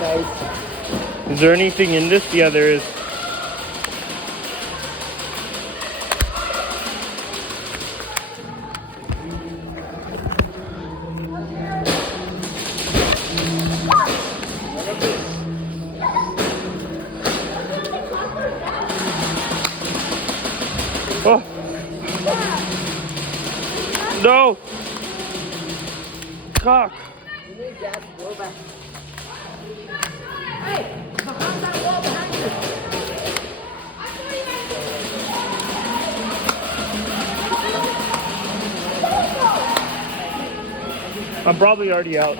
Nice. Is there anything in this? Yeah, there is. Oh. No. Cock. You need Jack, go back. I'm probably already out.